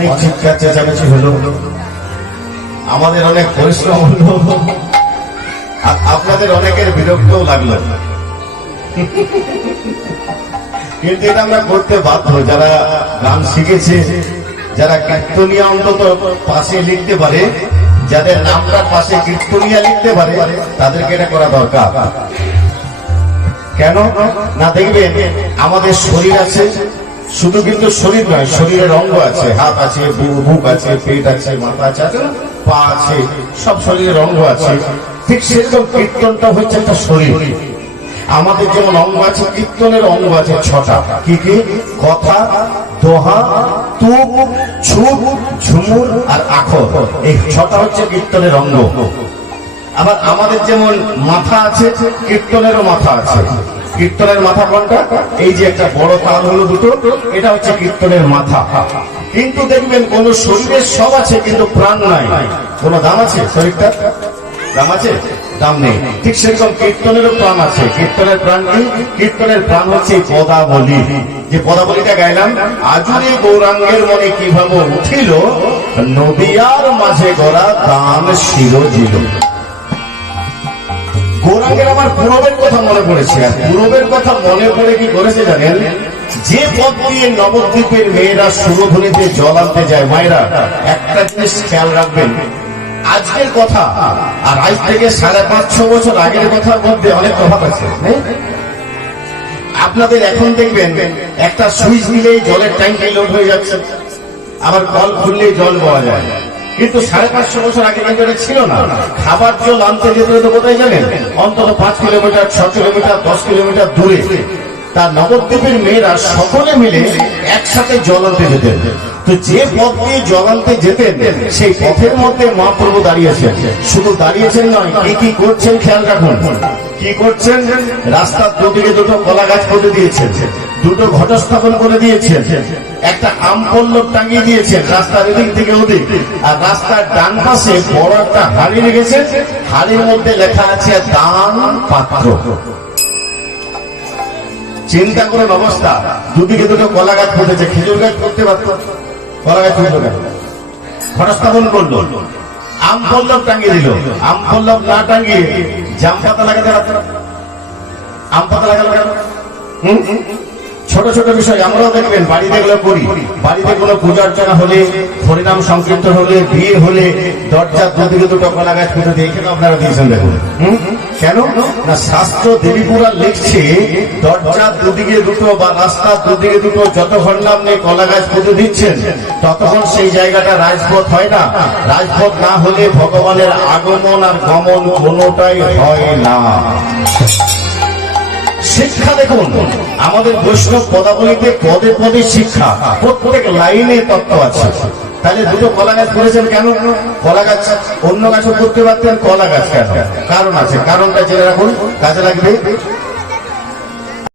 অনেক চিৎকার চেঁচামেচি হলো, আমাদের অনেক পরিশ্রম হলো, আপনাদের অনেকের বিরক্তও লাগলো, কিন্তু এটা আমরা করতে বাধ্য। যারা গান শিখেছে, যারা কীর্তনিয়া অন্তত পাশে লিখতে পারে, যাদের নামটা পাশে কীর্তনিয়া লিখতে পারে, তাদেরকে এটা করা দরকার। কেন না, দেখবেন আমাদের শরীর আছে, শুধু কিন্তু শরীর নয়, শরীরের অঙ্গ আছে, হাত আছে, বুক আছে, পেট আছে, মাথা আছে, পা আছে, সব শরীরের অঙ্গ আছে। ঠিক সেরকম কীর্তনটা হচ্ছে একটা শরীর। আমাদের যেমন অঙ্গ আছে, কীর্তনের অঙ্গ আছে 6টা। কি কি? কথা, দোহা, তুক, ছুক, ঝুমুর আর আখর। এই 6টা হচ্ছে কীর্তনের অঙ্গ। আবার আমাদের যেমন মাথা আছে, কীর্তনেরও মাথা আছে। কীর্তনের মাথা কোনটা? এই যে একটা বড় তাল হলো দুটো, এটা হচ্ছে কীর্তনের মাথা। কিন্তু দেখবেন কোন শরীরের সব আছে কিন্তু প্রাণ নাই। কোন দাম আছে শরীরটা? দাম আছে? দাম নেই। ঠিক সেরকম কীর্তনেরও প্রাণ আছে। কীর্তনের প্রাণ কি? কীর্তনের প্রাণ হচ্ছে পদাবলী। যে পদাবলীটা গাইলাম, আজুরে গৌরাঙ্গের মনে কিভাবে উঠিল, নদিয়ার মাঝে গড়া দান শিরোজিল। গৌরাঙ্গের আমার পূরবের কথা মনে পড়েছে। আর পূরবের কথা মনে পড়ে কি করেছে জানেন? যে পথ দিয়ে নবদ্বীপের মেয়েরা সুরধুনিতে জল আনতে যায়, মায়েরা একটা জিনিস খেয়াল রাখবেন, আজকের কথা আর আজ থেকে 5.5-6 বছর আগের কথার মধ্যে অনেক তফাৎ আছে। আপনাদের এখন দেখবেন একটা সুইচ দিলেই জলের ট্যাঙ্কি লোড হয়ে যাচ্ছে, আবার কল খুললেই জল পাওয়া যায়। কিন্তু 550 বছর আগে কিন্তু এটা ছিল না। খাবার জল আনতে যেতে হতো কোথায় জানেন? অন্তত 5 কিলোমিটার, 6 কিলোমিটার, 10 কিলোমিটার দূরে। তার নবদ্বীপের মেয়েরা সকলে মিলে একসাথে জল আনতে যেতেন। তো যে পথ দিয়ে জল আনতে যেতেন, সেই পথের মধ্যে মহাপ্রভু দাঁড়িয়েছেন। শুধু দাঁড়িয়েছেন নয়, কি করছেন খেয়াল রাখুন। কি করছেন? রাস্তার দুদিকে দুটো কলা গাছ পুঁতে দিয়েছেন, দুটো ঘট স্থাপন করে দিয়েছেন, একটা আম পল্লব টাঙিয়ে দিয়েছেন রাস্তার এদিক থেকে ওদিক। আর রাস্তার ডান পাশে বড় একটা হাড়ি রেখেছেন, হাড়ির মধ্যে লেখা আছে দান পাত্র। চিন্তা করেন অবস্থা, দুদিকে দুটো কলা গাছ ফুটেছে, খেজুর গাছ করতে পারত, কলা গাছ ফুটল কেন? ঘট স্থাপন করলো, আম পল্লব টাঙিয়ে দিল। আম পল্লব না টাঙিয়ে জাম পাতা লাগাতে পারত না? আম পাতা লাগালো কেন? ছোট ছোট বিষয় আমরাও দেখবেন বাড়িতে এগুলো করি। বাড়িতে কোনো পূজা অর্চনা হলে, হরিনাম সংকীর্তন হলে, বিয়ে হলে দরজার দুদিকে দুটো কলা গাছ পুঁতে দিয়ে, এখানে আপনারা দিয়েছেন দেখুন। কেন না, শাস্ত্র দেবীপুরা লিখছে দরজার দুদিকে দুটো বা রাস্তার দুদিকে দুটো যত হরিনাম নিয়ে কলা গাছ পুঁতে দিচ্ছেন, ততক্ষণ সেই জায়গাটা রাজপথ হয় না। রাজপথ না হলে ভগবানের আগমন আর গমন কোনোটাই হয় না। শিক্ষা দেখুন, আমাদের বৈষ্ণব পদাবলীতে পদে পদে শিক্ষা, প্রত্যেক লাইনে তত্ত্ব আছে। তাহলে দুটো কলা গাছ করেছেন কেন? কলা গাছ অন্য গাছও করতে পারতেন, কলা গাছ কেন? কারণ আছে, কারণটা জেনে রাখুন, কাজে লাগবে।